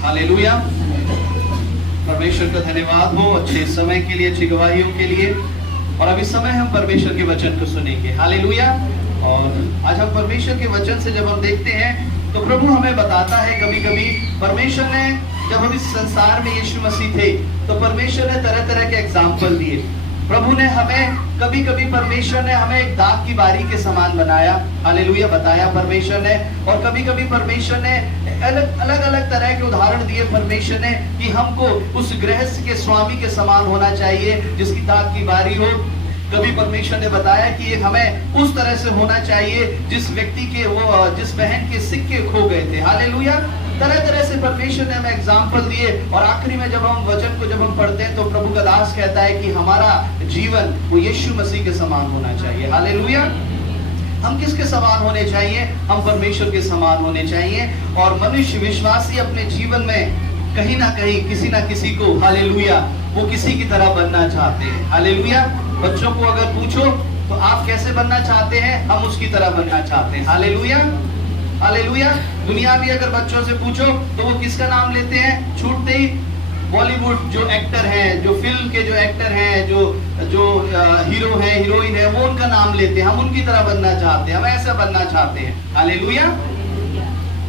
Hallelujah. परमेश्वर का धन्यवाद हो अच्छे समय के लिए, अच्छी गवाहियों के लिए। और अब इस समय हम परमेश्वर के वचन को सुनेंगे। हालेलुया। और आज हम परमेश्वर के वचन से जब हम देखते हैं तो प्रभु हमें बताता है, कभी कभी परमेश्वर ने, जब हम इस संसार में यीशु मसीह थे तो परमेश्वर ने तरह तरह के एग्जाम्पल दिए। प्रभु ने हमें कभी कभी, परमेश्वर ने हमें एक दाग की बारी के समान बनाया, हालेलुया, बताया परमेश्वर ने। और कभी कभी परमेश्वर ने अलग अलग तरह के उदाहरण दिए परमेश्वर ने कि हमको उस गृहस्थ के स्वामी के समान होना चाहिए जिसकी दाग की बारी हो। कभी परमेश्वर ने बताया कि हमें उस तरह से होना चाहिए जिस व्यक्ति के, वो जिस बहन के सिक्के खो गए थे। हालेलुया। तरह तरह से परमेश्वर ने हमें एग्जाम्पल दिए। और आखिरी में जब हम वचन को जब हम पढ़ते हैं तो प्रभु का दास कहता है कि हमारा जीवन वो यीशु मसीह के समान होना चाहिए। हालेलुया। हम किसके समान होने चाहिए? हम परमेश्वर के समान होने चाहिए। और मनुष्य विश्वासी अपने जीवन में कहीं ना कहीं किसी ना किसी को, हालेलुया, वो किसी की तरह बनना चाहते हैं। हालेलुया। बच्चों को अगर पूछो तो आप कैसे बनना चाहते हैं? हम उसकी तरह बनना चाहते हैं। हालेलुया। हालेलुया। दुनिया भी अगर बच्चों से पूछो तो वो किसका नाम लेते हैं? छूटते ही बॉलीवुड जो एक्टर हैं, जो फिल्म के जो एक्टर हैं, जो हीरो है, हीरोइन है, वो उनका नाम लेते हैं। हम उनकी तरह बनना चाहते हैं, हम ऐसा बनना चाहते हैं। हालेलुया।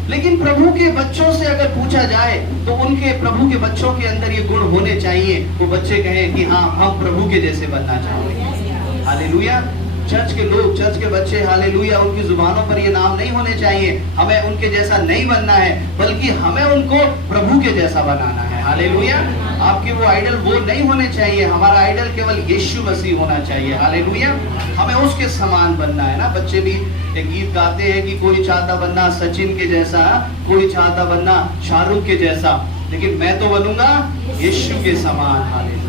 लेकिन प्रभु के बच्चों से अगर पूछा जाए तो उनके, प्रभु के बच्चों के अंदर ये गुण होने चाहिए। वो बच्चे कहें कि हाँ, हम प्रभु के जैसे बनना चाहते। हालेलुया। चर्च के लोग, चर्च के बच्चे, हालेलुया, उनकी जुबानों पर ये नाम नहीं होने चाहिए, हमें उनके जैसा नहीं बनना है, बल्कि हमें उनको प्रभु के जैसा बनाना है। हालेलुया। आपके वो आइडल वो नहीं होने चाहिए, हमारा आइडल केवल यीशु मसीह होना चाहिए। हालेलुया। हमें उसके समान बनना है ना। बच्चे भी एक गीत गाते हैं कि कोई चाहता बनना सचिन के जैसा, कोई चाहता बनना शाहरुख के जैसा, लेकिन मैं तो बनूंगा यीशु के समान। हालेलुया।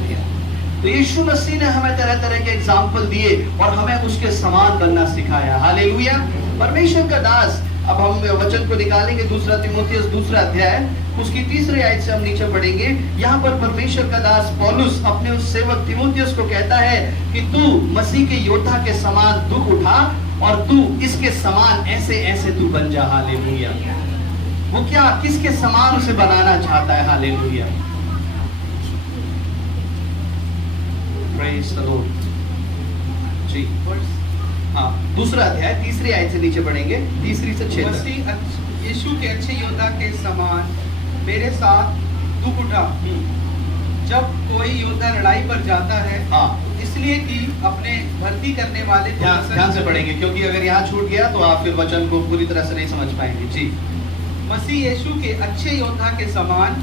तो यीशु मसीह ने हमें तरह तरह के एग्जाम्पल दिए और हमें उसके समान बनना सिखाया। हालेलुया। परमेश्वर का दास, अब हम वचन को निकालेंगे, 2 तीमुथियुस 2 अध्याय, उसकी 3री आयत से हम नीचे पढ़ेंगे। यहाँ पर परमेश्वर का दास पौलुस अपने उस सेवक तीमुथियुस को कहता है कि तू मसीह के योद्धा के समान दुख उठा और तू इसके समान ऐसे ऐसे तू बन जा। हालेलुया। वो क्या, किसके समान उसे बनाना चाहता है? हालेलुया। Praise the Lord. जी, हाँ, 2 अध्याय 3री आयत से नीचे पढ़ेंगे, 3 से 6 तक। मसीह यीशु के अच्छे योद्धा के समान मेरे साथ दुख उठा। जब कोई योद्धा लड़ाई पर जाता है, हाँ, इसलिए कि अपने भर्ती करने वाले को ध्यान से पढ़ेंगे, क्योंकि अगर यहाँ छूट गया तो आप फिर वचन को पूरी तरह से नहीं समझ पाएंगे। जी। मसीह यीशु के अच्छे योद्धा के समान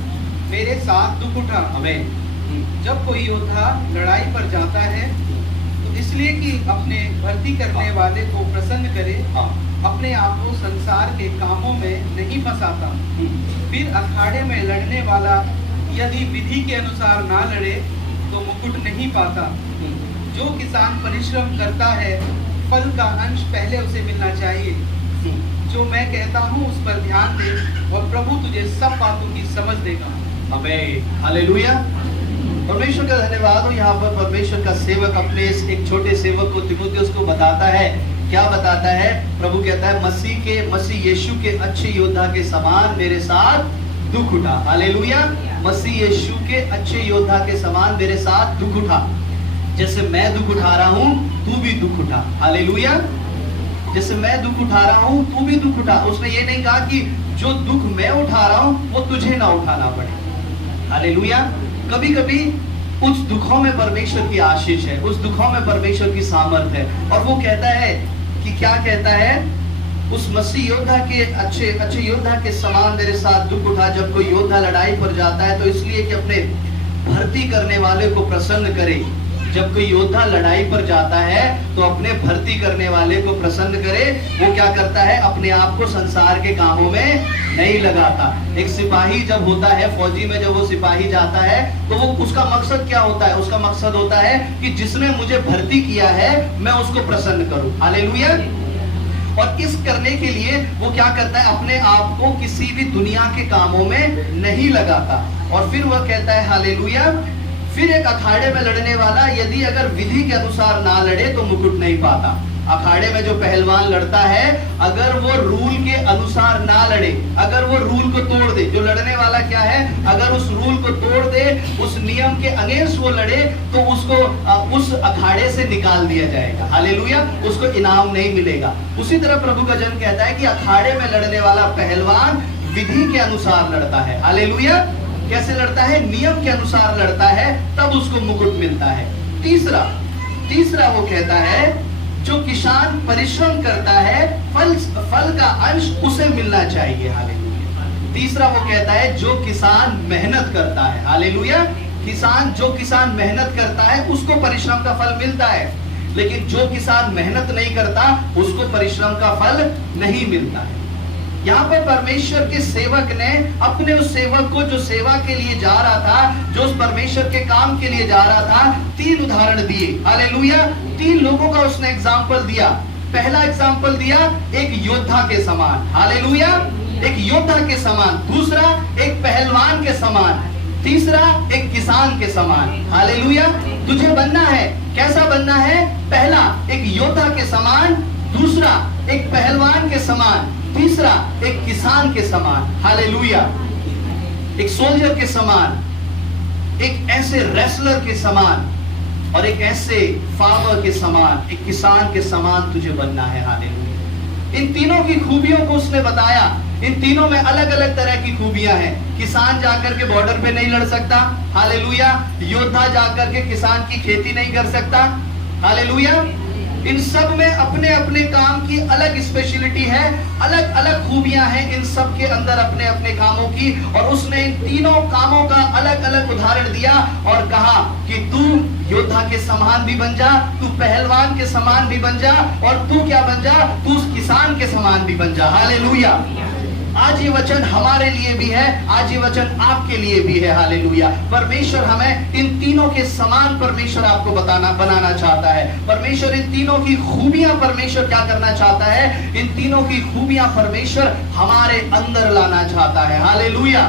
मेरे साथ दुख उठा। हमें जब कोई योद्धा लड़ाई पर जाता है तो इसलिए कि अपने भर्ती करने वाले को प्रसन्न करे, अपने आप को संसार के कामों में नहीं फंसाता। फिर अखाड़े में लड़ने वाला यदि विधि के अनुसार ना लड़े तो मुकुट नहीं पाता। जो किसान परिश्रम करता है फल का अंश पहले उसे मिलना चाहिए। जो मैं कहता हूँ उस पर ध्यान दे और प्रभु तुझे सब बातों की समझ देगा। हमें, हालेलुया। परमेश्वर का धन्यवाद हो। यहाँ पर परमेश्वर का सेवक अपने इस एक छोटे सेवक को, तीमुथियुस को बताता है, क्या बताता है? प्रभु कहता है मसीह यीशु के अच्छे योद्धा के समान मेरे साथ दुख उठा। हालेलुया। मसीह यीशु के अच्छे योद्धा के समान मेरे साथ दुख उठा। जैसे मैं दुख उठा रहा हूँ तू भी दुख उठा। हालेलुया। जैसे मैं दुख उठा रहा हूँ तू भी दुख उठा। उसने ये नहीं कहा कि जो दुख मैं उठा रहा हूँ वो तुझे ना उठाना पड़े। हालेलुया। कभी कभी उस दुखों में परमेश्वर की आशीष है, उस दुखों में परमेश्वर की सामर्थ है। और वो कहता है कि क्या कहता है? उस मसीह योद्धा के अच्छे योद्धा के समान मेरे साथ दुख उठा। जब कोई योद्धा लड़ाई पर जाता है तो इसलिए कि अपने भर्ती करने वाले को प्रसन्न करे। जब कोई योद्धा लड़ाई पर जाता है तो अपने भर्ती करने वाले को प्रसन्न करे। वो क्या करता है? अपने आप को संसार के कामों में नहीं लगाता। एक सिपाही जब होता है, फौजी में जब वो सिपाही जाता है तो वो, उसका मकसद क्या होता है? उसका मकसद होता है कि जिसने मुझे भर्ती किया है मैं उसको प्रसन्न करूं। हालेलुया। और इस करने के लिए वो क्या करता है? अपने आप को किसी भी दुनिया के कामों में नहीं लगाता। और फिर वह कहता है, हालेलुया, फिर एक अखाड़े में लड़ने वाला यदि अगर विधि के अनुसार ना लड़े तो मुकुट नहीं पाता। अखाड़े में जो पहलवान लड़ता है, अगर वो रूल के अनुसार ना लड़े, अगर वो रूल को तोड़ दे, जो लड़ने वाला क्या है, अगर उस रूल को तोड़ दे, उस नियम के अगेंस्ट वो लड़े, तो उसको उस अखाड़े से निकाल दिया जाएगा। हालेलुया, उसको इनाम नहीं मिलेगा। उसी तरह प्रभु का जन कहता है कि अखाड़े में लड़ने वाला पहलवान विधि के अनुसार लड़ता है। हालेलुया, कैसे लड़ता है? नियम के अनुसार लड़ता है, तब उसको मुकुट मिलता है। तीसरा वो कहता है, जो किसान परिश्रम करता है, फल का अंश उसे मिलना चाहिए। हालेलुया। तीसरा वो कहता है, जो किसान मेहनत करता है, हालेलुया, जो किसान मेहनत करता है उसको परिश्रम का फल मिलता है, लेकिन जो किसान मेहनत नहीं करता उसको परिश्रम का फल नहीं मिलता है। यहाँ पर परमेश्वर के सेवक ने अपने उस सेवक को, जो सेवा के लिए जा रहा था, जो उस परमेश्वर के काम के लिए जा रहा था, 3 उदाहरण दिए। हालेलुया, 3 लोगों का उसने एग्जाम्पल दिया। पहला एग्जाम्पल दिया एक योद्धा के समान, हालेलुया, एक योद्धा के समान। दूसरा एक पहलवान के समान। तीसरा एक किसान के समान। हालेलुया, तुझे बनना है, कैसा बनना है? पहला एक योद्धा के समान, दूसरा एक पहलवान के समान, तीसरा एक किसान के समान। हालेलुया, एक सोल्जर के समान, एक ऐसे रेसलर के समान, और एक ऐसे फार्मर के समान, एक किसान के समान तुझे बनना है। हालेलुया, इन तीनों की खूबियों को उसने बताया। इन तीनों में अलग अलग तरह की खूबियां हैं। किसान जाकर के बॉर्डर पे नहीं लड़ सकता, हालेलुया। योद्धा जाकर के किसान की खेती नहीं कर सकता, हालेलुया। इन सब में अपने अपने काम की अलग स्पेशलिटी है, अलग अलग खूबियां हैं इन सब के अंदर अपने अपने कामों की। और उसने इन तीनों कामों का अलग अलग उदाहरण दिया और कहा कि तू योद्धा के समान भी बन जा, तू पहलवान के समान भी बन जा, और तू क्या बन जा? तू उस किसान के समान भी बन जा। हालेलुया, आज ये वचन हमारे लिए भी है, आज ये वचन आपके लिए भी है। हालेलुया, परमेश्वर हमें इन तीनों के समान परमेश्वर आपको बनाना चाहता है। परमेश्वर इन तीनों की खूबियां परमेश्वर क्या करना चाहता है? इन तीनों की खूबियां परमेश्वर हमारे अंदर लाना चाहता है। हालेलुया,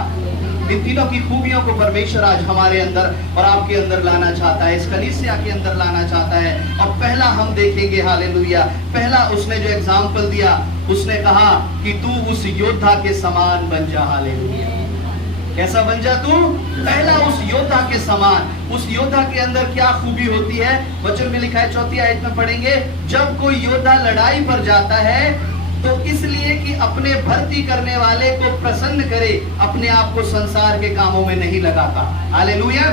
इन तीनों की खूबियों को परमेश्वर आज हमारे अंदर और आपके अंदर लाना चाहता है, इस कलीसिया के अंदर लाना चाहता है। और पहला हम देखेंगे, हालेलुया, पहला उसने जो एग्जाम्पल दिया, उसने कहा कि तू उस योद्धा के समान बन जा। हालेलुया, कैसा बन जा तू? पहला उस योद्धा के समान। उस योद्धा के अंदर क्या खूबी होती है? वचन में लिखा है, 4वीं आयत में पढ़ेंगे, जब कोई योद्धा लड़ाई पर जाता है तो इसलिए कि अपने भर्ती करने वाले को प्रसन्न करे, अपने आप को संसार के कामों में नहीं लगाता। हालेलुया,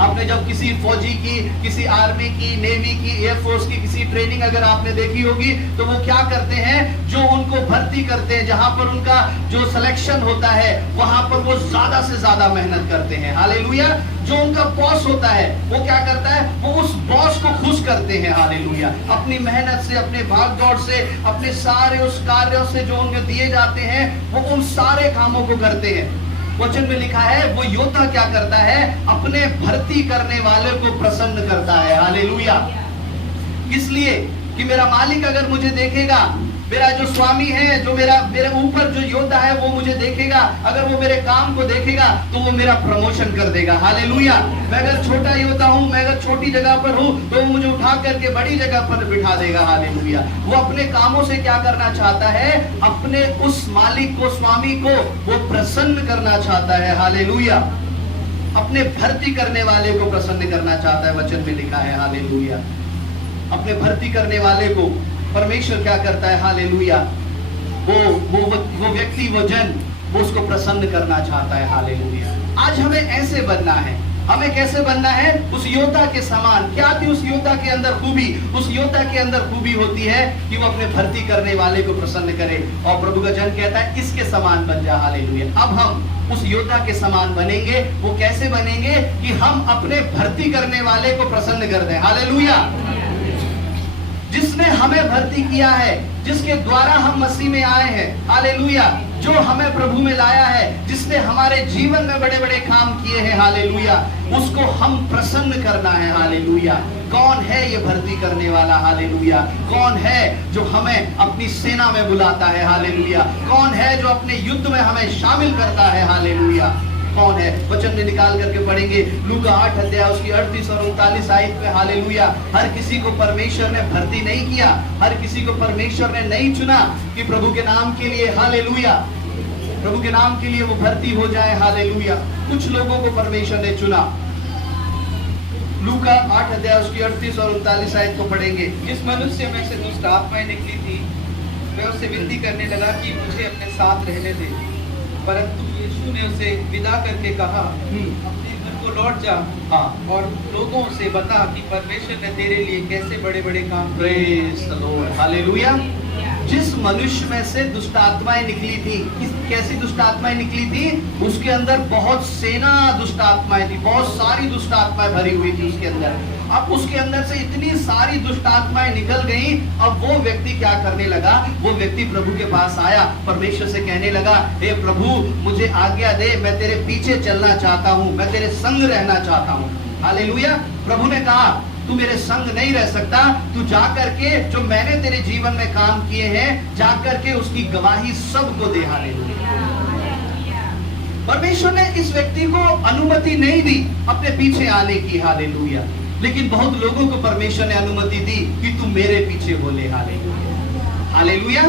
आपने जब किसी फौजी की, किसी आर्मी की, नेवी की, एयरफोर्स की किसी ट्रेनिंग अगर आपने देखी होगी, तो वो क्या करते हैं? जो उनको भर्ती करते हैं, जहां पर उनका जो सिलेक्शन होता है, वहां पर वो ज्यादा से ज्यादा मेहनत करते हैं। हालेलुया, जो उनका बॉस होता है वो क्या करता है? वो उस बॉस को खुश करते हैं। हालेलुया, अपनी मेहनत से, अपने भाग दौड़ से, अपने सारे उस कार्यों से जो उनको दिए जाते हैं, वो उन सारे कामों को करते हैं। वचन में लिखा है, वो योद्धा क्या करता है? अपने भर्ती करने वाले को प्रसन्न करता है। हालेलुया, इसलिए कि मेरा मालिक अगर मुझे देखेगा, मेरा जो स्वामी है, जो मेरे ऊपर जो योद्धा है, वो मुझे देखेगा, अगर वो मेरे काम को देखेगा तो वो मेरा प्रमोशन कर देगा। हालेलुया, मैं अगर छोटा योद्धा हूँ, मैं अगर छोटी जगह पर हूँ, तो वो मुझे उठा करके बड़ी जगह पर बिठा देगा। हालेलुया, वो अपने कामों से क्या करना चाहता है? अपने उस मालिक को, स्वामी को वो प्रसन्न करना चाहता है। हालेलुया, अपने भर्ती करने वाले को प्रसन्न करना चाहता है। वचन में लिखा है, हालेलुया, अपने भर्ती करने वाले को परमेश्वर क्या करता है? हालेलुया, वो व्यक्ति, वो जन, वो उसको प्रसन्न करना चाहता है। हालेलुया, आज हमें ऐसे बनना है। हमें कैसे बनना है? उस योद्धा के समान। क्या थी उस योद्धा के अंदर खूबी? उस योद्धा के अंदर खूबी होती है कि वो अपने भर्ती करने वाले को प्रसन्न करे, और प्रभु का जन कहता है इसके समान बन जा। हालेलुया, अब हम उस योद्धा के समान बनेंगे। वो कैसे बनेंगे? कि हम अपने भर्ती करने वाले को प्रसन्न कर दें। हालेलुया, जिसने हमें भर्ती किया है, जिसके द्वारा हम मसीह में आए हैं, हालेलुया, जो हमें प्रभु में लाया है, जिसने हमारे जीवन में बड़े बड़े काम किए हैं, हालेलुया, उसको हम प्रसन्न करना है। हालेलुया, कौन है ये भर्ती करने वाला? हालेलुया, कौन है जो हमें अपनी सेना में बुलाता है? हालेलुया, कौन है जो अपने युद्ध में हमें शामिल करता है? हालेलुया, कौन है? वचन में निकाल करके पढ़ेंगे लूका 8 अध्याय उसकी 38 और 39 आयत में। हालेलुया। हर किसी को परमेश्वर ने भर्ती नहीं किया, हर किसी को परमेश्वर ने नहीं चुना कि प्रभु के नाम के लिए, हालेलुया, प्रभु के नाम के लिए वो भर्ती हो जाए। हालेलुया। कुछ लोगों को परमेश्वर ने चुना। लूका 8 अध्याय उसकी 38 और 39 आयत को पढ़ेंगे। जिस मनुष्य में से दुष्ट आत्माएं निकली थी, वह उससे विनती करने लगा कि मुझे अपने साथ रहने दे, परंतु यीशु ने उसे विदा करके कहा, अपने घर को लौट जा और लोगों से बता कि परमेश्वर ने तेरे लिए कैसे बड़े बड़े काम किए। Praise the Lord. हालेलुया। जिस मनुष्य में से दुष्ट आत्माएं निकली थी, कैसी दुष्ट आत्माएं निकली थी? उसके अंदर बहुत सेना दुष्ट आत्माएं थी, बहुत सारी दुष्ट आत्माएं भरी हुई थी उसके अंदर। अब उसके अंदर से इतनी सारी दुष्ट आत्माएं निकल गई। अब वो व्यक्ति क्या करने लगा? वो व्यक्ति प्रभु के पास आया, परमेश्वर से कहने लगा, हे प्रभु मुझे आज्ञा दे, मैं तेरे पीछे चलना चाहता हूँ, मैं तेरे संग रहना चाहता हूँ। हालेलुया। प्रभु ने कहा तू मेरे संग नहीं रह सकता, तू जा करके जो मैंने तेरे जीवन में काम किए हैं, जा करके उसकी गवाही सबको दे। हालेलुया। परमेश्वर ने इस व्यक्ति को अनुमति नहीं दी अपने पीछे आने की। हालेलुया। लेकिन बहुत लोगों को परमेश्वर ने अनुमति दी कि तू मेरे पीछे बोले। हालेलुया। हालेलुया।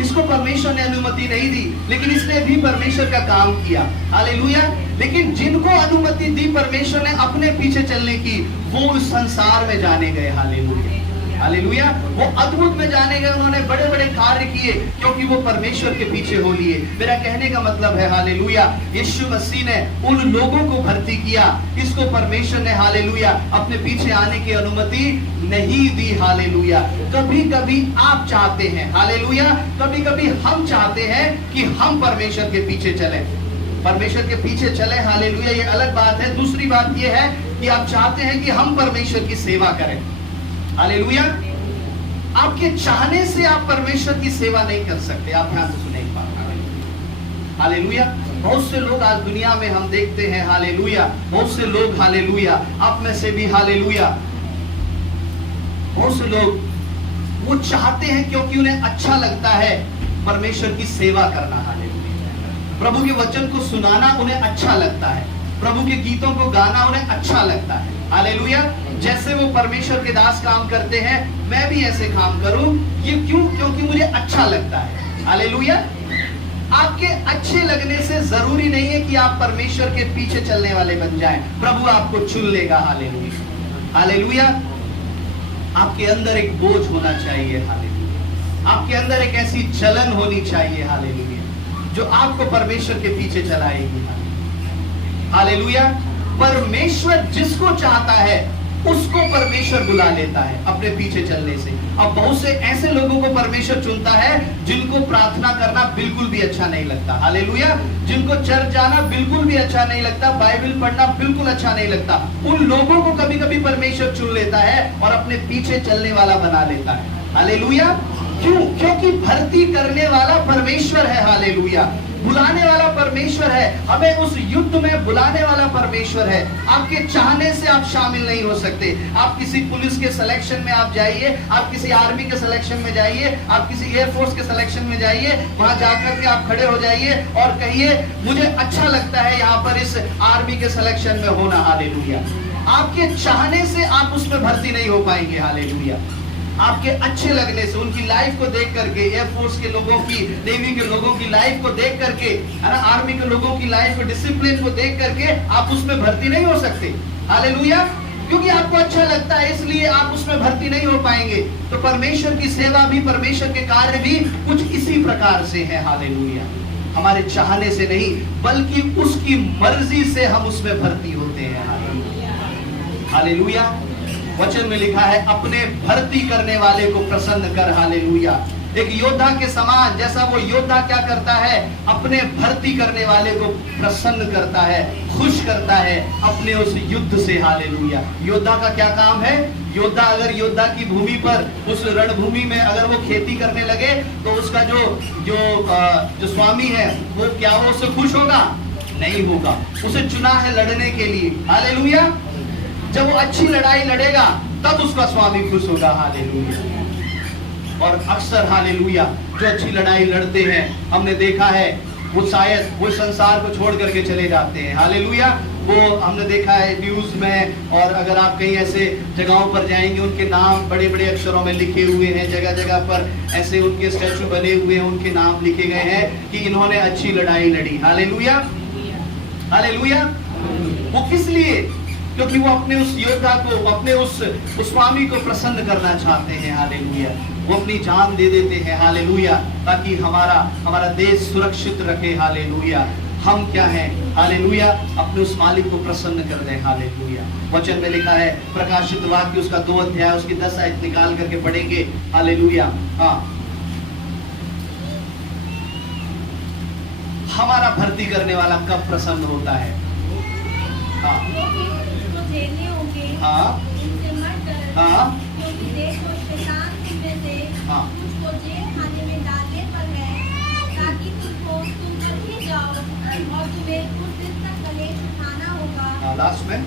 इसको परमेश्वर ने अनुमति नहीं दी, लेकिन इसने भी परमेश्वर का काम किया। हालेलुया। लेकिन जिनको अनुमति दी परमेश्वर ने अपने पीछे चलने की, वो उस संसार में जाने गए। हालेलुया। हालेलुया। वो अद्भुत में जाने गए, उन्होंने बड़े बड़े कार्य किए क्योंकि वो परमेश्वर के पीछे हो लिए। मेरा कहने का मतलब है, हालेलुया, यीशु मसीह ने उन लोगों को भर्ती किया, इसको परमेश्वर ने, हालेलुया, अपने पीछे आने की अनुमति नहीं दी। हालेलुया। कभी कभी आप चाहते हैं, हालेलुया, कभी कभी हम चाहते हैं कि हम परमेश्वर के पीछे चलें, परमेश्वर के पीछे चलें। हालेलुया। ये अलग बात है। दूसरी बात ये है कि आप चाहते हैं कि हम परमेश्वर की सेवा करें। हालेलुया। आपके चाहने से आप परमेश्वर की सेवा नहीं कर सकते। आप ध्यान से सुने एक बात। हालेलुया। बहुत से लोग आज दुनिया में हम देखते हैं, हालेलुया, बहुत से लोग, हालेलुया, आप में से भी, हालेलुया, बहुत से लोग वो चाहते हैं क्योंकि उन्हें अच्छा लगता है परमेश्वर की सेवा करना। हालेलुया। प्रभु के वचन को सुनाना उन्हें अच्छा लगता है, प्रभु के गीतों को गाना उन्हें अच्छा लगता है। हालेलुया। जैसे वो परमेश्वर के दास काम करते हैं, मैं भी ऐसे काम करूं। ये क्यों? क्योंकि मुझे अच्छा लगता है। हालेलुया। आपके अच्छे लगने से जरूरी नहीं है कि आप परमेश्वर के पीछे चलने वाले बन जाएं। प्रभु आपको चुन लेगा। हालेलुया। हालेलुया। आपके अंदर एक बोझ होना चाहिए। हालेलुया। आपके अंदर एक ऐसी जलन होनी चाहिए, हालेलुया, जो आपको परमेश्वर के पीछे चलाएगी। हालेलुया। परमेश्वर जिसको चाहता है उसको परमेश्वर बुला लेता है अपने पीछे चलने से। अब बहुत से ऐसे लोगों को परमेश्वर चुनता है जिनको प्रार्थना करना बिल्कुल भी अच्छा नहीं लगता। हालेलुया। जिनको चर्च जाना बिल्कुल भी अच्छा नहीं लगता, बाइबल पढ़ना बिल्कुल अच्छा नहीं लगता, उन लोगों को कभी कभी परमेश्वर चुन लेता है और अपने पीछे चलने वाला बना लेता है। हालेलुया। क्यों? क्योंकि भर्ती करने वाला परमेश्वर है। हालेलुया। बुलाने वाला परमेश्वर है, हमें उस युद्ध में बुलाने वाला परमेश्वर है। आपके चाहने से आप शामिल नहीं हो सकते। आप किसी पुलिस के सिलेक्शन में आप जाइए, आप किसी आर्मी के सिलेक्शन में जाइए, आप किसी एयरफोर्स के सिलेक्शन में जाइए, वहां जाकर के आप खड़े हो जाइए और कहिए मुझे अच्छा लगता है यहाँ पर इस आर्मी के सिलेक्शन में होना। हालेलुया। आपके चाहने से आप उसमें भर्ती नहीं हो पाएंगे। हालेलुया। आपके अच्छे लगने से, उनकी लाइफ को देख करके, एयरफोर्स के लोगों की, नेवी के लोगों की लाइफ को देख करके, है ना, आर्मी के लोगों की लाइफ को, डिसिप्लिन को देख करके आप उसमें भर्ती नहीं हो सकते। हालेलुया। क्योंकि आपको अच्छा लगता है इसलिए आप उसमें भर्ती नहीं हो पाएंगे। तो परमेश्वर की सेवा भी, परमेश्वर के कार्य भी कुछ इसी प्रकार से है। हालेलुया। हमारे चाहने से नहीं बल्कि उसकी मर्जी से हम उसमें भर्ती होते हैं। हालेलुया। वचन में लिखा है अपने भर्ती करने वाले को प्रसन्न कर। हालेलुया। एक योद्धा के समान, जैसा वो योद्धा क्या करता है, अपने भर्ती करने वाले को प्रसन्न करता है, खुश करता है अपने उस युद्ध से। हालेलुया। योद्धा का क्या काम है? योद्धा अगर योद्धा की भूमि पर, उस रणभूमि में अगर वो खेती करने लगे तो उसका जो स्वामी है वो क्या वो उससे खुश होगा? नहीं होगा। उसे चुना है लड़ने के लिए। हालेलुया। जब वो अच्छी लड़ाई लड़ेगा तब उसका स्वामी खुश होगा। हालेलुया। और अक्सर, हालेलुया, जो अच्छी लड़ाई लड़ते हैं, हमने देखा है वो शायद वो संसार को छोड़ करके चले जाते हैं। हालेलुया। वो हमने देखा है न्यूज में, और अगर आप कहीं ऐसे जगहों पर जाएंगे, उनके नाम बड़े बड़े अक्षरों में लिखे हुए हैं, जगह जगह पर ऐसे उनके स्टैचू बने हुए हैं, उनके नाम लिखे गए हैं कि इन्होंने अच्छी लड़ाई लड़ी। Hallelujah, hallelujah. वो किस लिए? क्योंकि वो अपने उस योद्धा को, अपने उस स्वामी को प्रसन्न करना चाहते हैं। हालेलुया। वो अपनी जान दे देते हैं। हालेलुया। ताकि हमारा देश सुरक्षित रखे। हालेलुया। हम क्या हैं? हालेलुया, अपने उस मालिक को प्रसन्न कर दें। हालेलुया। वचन में लिखा है, प्रकाशित वाक्य उसका 2 अध्याय उसकी 10 आयत निकाल करके पढ़ेंगे। हालेलुया। हाँ, हमारा भर्ती करने वाला कब प्रसन्न होता है? हाँ, हाँ, हाँ, हाँ, लास्ट में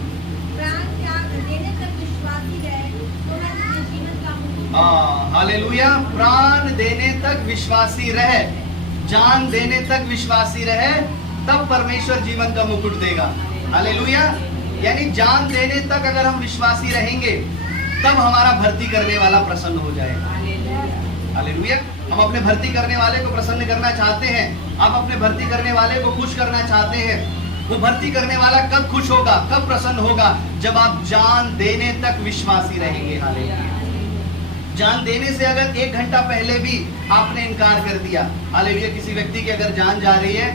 हालेलुया, प्राण देने तक विश्वासी रहे, जान देने तक विश्वासी रहे, तब परमेश्वर जीवन का मुकुट देगा। हालेलुया। यानी जान देने तक अगर हम विश्वासी रहेंगे, तब हमारा भर्ती करने वाला प्रसन्न हो जाएगा। हालेलुया। हम अपने भर्ती करने वाले को प्रसन्न करना चाहते हैं, आप अपने भर्ती करने वाले को खुश करना चाहते हैं। वो भर्ती करने वाला कब खुश होगा, कब प्रसन्न होगा? जब आप जान देने तक विश्वासी रहेंगे। हालेलुया। जान देने से अगर 1 घंटा पहले भी आपने इनकार कर दिया, हालेलुया, किसी व्यक्ति की अगर जान जा रही है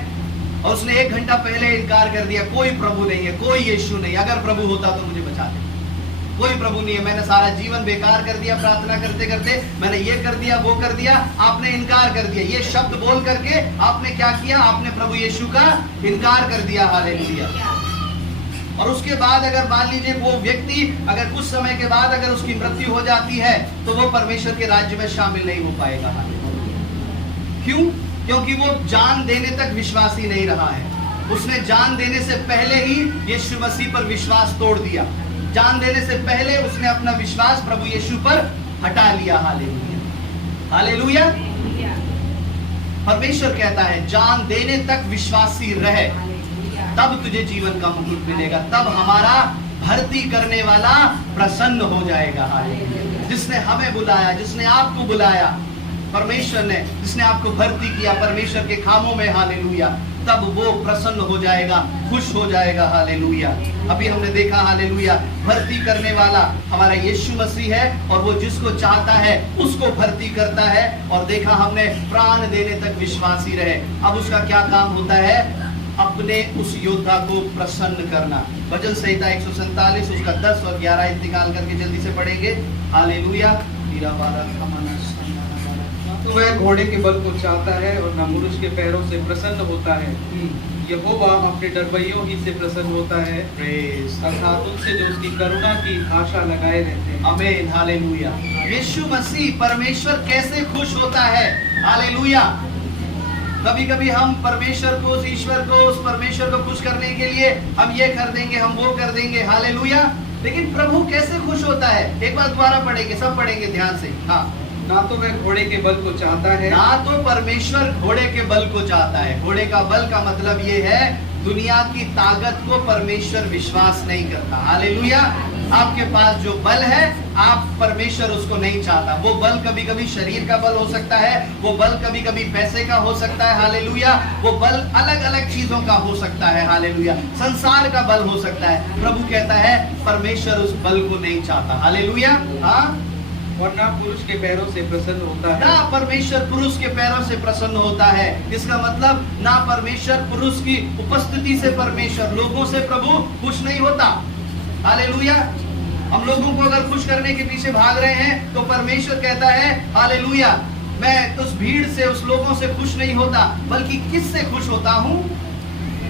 और उसने 1 घंटा पहले इनकार कर दिया, कोई प्रभु नहीं है, कोई यीशु नहीं, अगर प्रभु होता तो मुझे बचा दे, कोई प्रभु नहीं है, मैंने सारा जीवन बेकार कर दिया प्रार्थना करते करते, मैंने ये कर दिया वो कर दिया, आपने इनकार कर दिया, ये शब्द बोल करके आपने क्या किया? आपने प्रभु यीशु का इनकार कर दिया। हालेलुया। और उसके बाद अगर मान लीजिए वो व्यक्ति अगर कुछ समय के बाद अगर उसकी मृत्यु हो जाती है, तो वो परमेश्वर के राज्य में शामिल नहीं हो पाएगा। क्यों? क्योंकि वो जान देने तक विश्वासी नहीं रहा है। उसने जान देने से पहले ही यीशु मसीह पर विश्वास तोड़ दिया। जान देने से पहले उसने अपना विश्वास प्रभु यीशु पर हटा लिया। Hallelujah, hallelujah. परमेश्वर कहता है जान देने तक विश्वासी रहे, तब तुझे जीवन का मुकुट मिलेगा, तब हमारा भर्ती करने वाला प्रसन्न हो जाएगा। हालेलुया। जिसने हमें बुलाया, जिसने आपको बुलाया, परमेश्वर ने जिसने आपको भर्ती किया परमेश्वर के कामों में, हालेलुया, तब वो प्रसन्न हो जाएगा, खुश हो जाएगा। हालेलुया। अभी हमने देखा, हालेलुया, भर्ती करने वाला हमारा यीशु मसीह है, और वो जिसको चाहता है उसको भर्ती करता है। और देखा हमने, प्राण देने तक विश्वासी रहे। अब उसका क्या काम होता है? अपने उस योद्धा को प्रसन्न करना। भजन संहिता 147 उसका 10 और 11 निकाल करके जल्दी से पढ़ेंगे। हालेलुया। तो वह घोड़े के बल को चाहता है और न पुरुष के पैरों से प्रसन्न होता है। यहोवा अपने डरबइयों ही से प्रसन्न होता है, अर्थात उनसे जो उसकी करुणा की आशा लगाए रहते हैं। आमीन। हालेलुया। यीशु मसीह परमेश्वर कैसे खुश होता है? हालेलुया। कभी कभी हम परमेश्वर को, उस ईश्वर को, उस परमेश्वर को खुश करने के लिए हम ये कर देंगे, हम वो कर देंगे। हालेलुया। लेकिन प्रभु कैसे खुश होता है? एक बार दोबारा पढ़ेंगे, सब पढ़ेंगे ध्यान से। हाँ। ना तो वह घोड़े के बल को चाहता है, ना तो परमेश्वर घोड़े के बल को चाहता है। घोड़े का बल का मतलब ये है, दुनिया की ताकत को परमेश्वर विश्वास नहीं करता। हालेलुया। आपके पास जो बल है, आप परमेश्वर उसको नहीं चाहता। वो बल कभी कभी शरीर का बल हो सकता है, वो बल कभी कभी पैसे का हो सकता है। हालेलुया। वो बल अलग अलग चीजों का हो सकता है। हालेलुया। संसार का बल हो सकता है। प्रभु कहता है परमेश्वर उस बल को नहीं चाहता। हालेलुया। हाँ। और ना पुरुष के पैरों से प्रसन्न होता है, ना परमेश्वर पुरुष के पैरों से प्रसन्न होता है। इसका मतलब ना परमेश्वर पुरुष की उपस्थिति से, परमेश्वर लोगों से प्रभु खुश नहीं होता। हालेलुया। हम लोगों को अगर खुश करने के पीछे भाग रहे हैं, तो परमेश्वर कहता है हालेलुया, मैं उस भीड़ से, उस लोगों से खुश नहीं होता, बल्कि किससे खुश होता हूँ?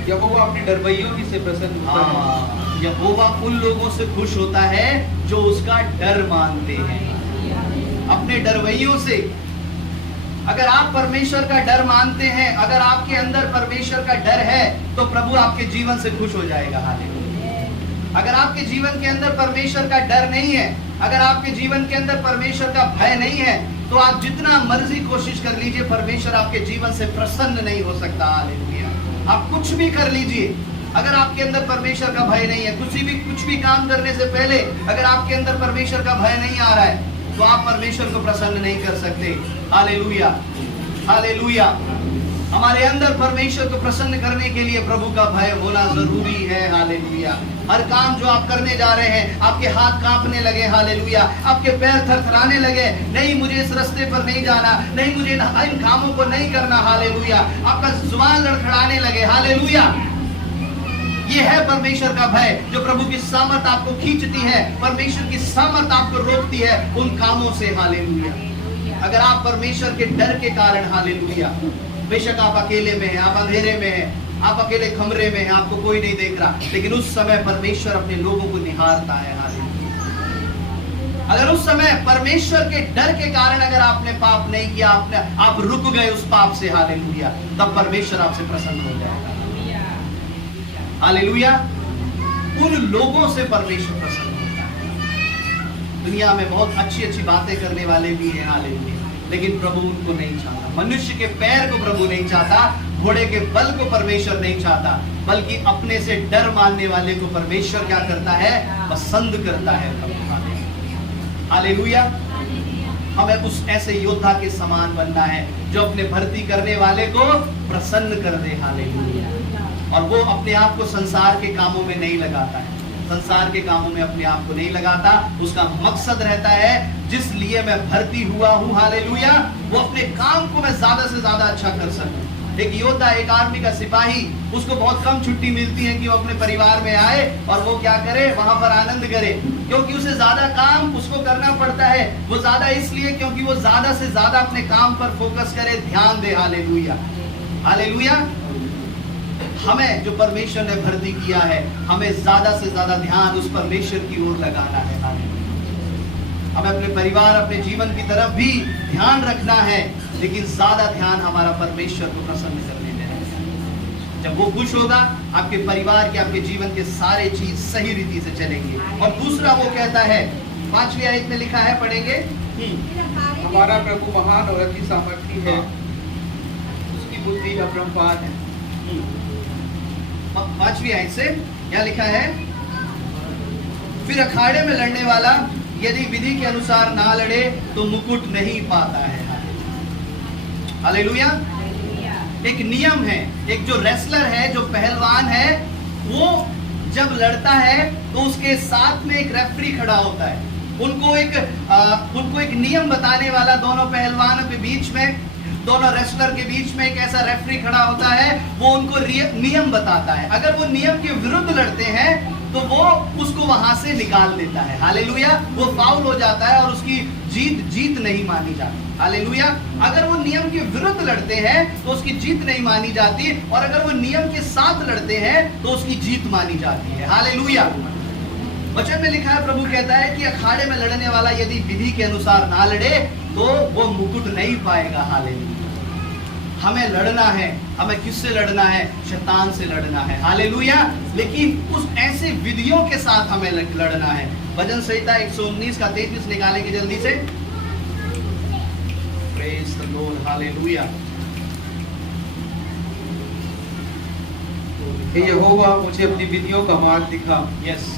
यहोवा अपने डरबइयों ही से प्रसन्न होता है। यहोवा उन लोगों से खुश होता है जो उसका डर मानते हैं। अपने डरवइयों से। अगर आप परमेश्वर का डर मानते हैं, अगर आपके अंदर परमेश्वर का डर है, तो प्रभु आपके जीवन से खुश हो जाएगा। हालेलुया। अगर आपके जीवन के अंदर परमेश्वर का डर नहीं है, अगर आपके जीवन के अंदर परमेश्वर का भय नहीं है, तो आप जितना मर्जी कोशिश कर लीजिए, परमेश्वर आपके जीवन से प्रसन्न नहीं हो सकता। हालेलुया। आप कुछ भी कर लीजिए, अगर आपके अंदर परमेश्वर का भय नहीं है, कुछ भी काम करने से पहले अगर आपके अंदर परमेश्वर का भय नहीं आ रहा है, तो आप परमेश्वर को प्रसन्न नहीं कर सकते। Hallelujah, hallelujah. हमारे अंदर परमेश्वर को प्रसन्न करने के लिए प्रभु का भय होना जरूरी है। हालेलुया। हर काम जो आप करने जा रहे हैं, आपके हाथ कांपने लगे, हालेलुया, आपके पैर थरथराने लगे, नहीं मुझे इस रास्ते पर नहीं जाना, नहीं मुझे इन कामों को नहीं करना, हालेलुया, आपका जुबान लड़खड़ाने लगे, हालेलुया। ये है परमेश्वर का भय, जो प्रभु की सामर्थ आपको खींचती है, परमेश्वर की सामर्थ आपको रोकती है उन कामों से। हालेलुया। अगर आप परमेश्वर के डर के कारण, हालेलुया, बेशक आप अकेले में हैं, आप अंधेरे में हैं, आप अकेले कमरे में हैं, आपको कोई नहीं देख रहा, लेकिन उस समय परमेश्वर अपने लोगों को निहारता है। हालेलुया। अगर उस समय परमेश्वर के डर के कारण अगर आपने पाप नहीं किया, आप रुक गए उस पाप से, हालेलुया, तब परमेश्वर आपसे प्रसन्न हो जाएगा। हालेलुया। उन लोगों से परमेश्वर प्रसन्न होता है। दुनिया में बहुत अच्छी अच्छी बातें करने वाले भी हैं, हालेलुया, लेकिन प्रभु उनको नहीं चाहता। मनुष्य के पैर को प्रभु नहीं चाहता, घोड़े के बल को परमेश्वर नहीं चाहता, बल्कि अपने से डर मानने वाले को परमेश्वर क्या करता है? पसंद करता है। हालेलुया। हमें उस ऐसे योद्धा के समान बनना है जो अपने भर्ती करने वाले को प्रसन्न कर दे। हालेलुया। और वो अपने आप को संसार के कामों में नहीं लगाता है, संसार के कामों में अपने आप को नहीं लगाता। उसका मकसद रहता है जिस लिए मैं भर्ती हुआ हूँ, हालेलुया, वो अपने काम को मैं ज्यादा से ज्यादा अच्छा कर सकूं। एक योद्धा, एक आर्मी का सिपाही, उसको बहुत कम छुट्टी मिलती है कि वो अपने परिवार में आए और वो क्या करे, वहां पर आनंद करे, क्योंकि उसे ज्यादा काम उसको करना पड़ता है। वो ज्यादा इसलिए क्योंकि वो ज्यादा से ज्यादा अपने काम पर फोकस करे, ध्यान दे। Hallelujah, hallelujah. हमें जो परमेश्वर ने भर्ती किया है, हमें ज्यादा से ज्यादा ध्यान उस परमेश्वर की ओर लगाना है। हमें अपने परिवार, अपने जीवन की तरफ भी ध्यान रखना है, लेकिन ज्यादा ध्यान हमारा परमेश्वर को प्रसन्न करने में है। जब वो खुश होगा, आपके परिवार के, आपके जीवन के सारे चीज सही रीति से चलेंगे। और दूसरा वो कहता है, 5वीं आयत में लिखा है, पढ़ेंगे, हमारा प्रभु महान और अति सामर्थी है, उसकी बुद्धि अपरंपार है। 5वीं आयत से क्या लिखा है? फिर अखाड़े में लड़ने वाला यदि विधि के अनुसार ना लड़े तो मुकुट नहीं पाता है। हालेलुया। एक नियम है, एक जो रेसलर है, जो पहलवान है, वो जब लड़ता है तो उसके साथ में एक रेफरी खड़ा होता है। उनको एक नियम बताने वाला, दोनों पहलवानों के बीच में, दोनों रेसलर के बीच में एक ऐसा रेफरी खड़ा होता है, वो उनको नियम बताता है। अगर वो नियम के विरुद्ध लड़ते हैं तो वो उसको वहां से निकाल देता है। हालेलुया। वो फाउल हो जाता है और उसकी जीत नहीं मानी जाती। हालेलुया। अगर वो नियम के विरुद्ध लड़ते हैं तो उसकी जीत नहीं मानी जाती, और अगर वो नियम के साथ लड़ते हैं तो उसकी जीत मानी जाती है। हालेलुया। वचन में लिखा है, प्रभु कहता है कि अखाड़े में लड़ने वाला यदि विधि के अनुसार ना लड़े तो वो मुकुट नहीं पाएगा। हालेलुया। हमें लड़ना है, हमें किससे लड़ना है? शैतान से लड़ना है। हालेलुया। लेकिन उस ऐसे विधियों के साथ हमें लड़ना है। भजन संहिता 119 का 33 निकालेंगे जल्दी से। Praise the Lord. हालेलुया। हे यहोवा, मुझे अपनी विधियों का मार्ग दिखा, यस,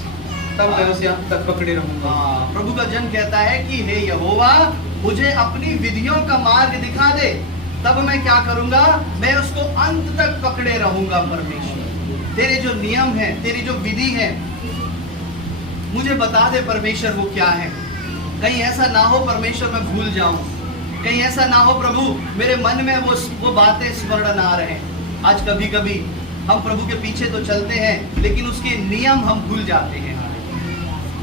तब मैं उसे अंत तक पकड़े रहूंगा। प्रभु का जन कहता है कि हे यहोवा, मुझे अपनी विधियों का मार्ग दिखा दे, तब मैं क्या करूंगा? मैं उसको अंत तक पकड़े रहूंगा। परमेश्वर, तेरे जो नियम है, तेरी जो विधि है, मुझे बता दे परमेश्वर वो क्या है। कहीं ऐसा ना हो परमेश्वर मैं भूल जाऊं, कहीं ऐसा ना हो प्रभु मेरे मन में वो बातें स्मरण आ रहे। आज कभी कभी हम प्रभु के पीछे तो चलते हैं, लेकिन उसके नियम हम भूल जाते हैं।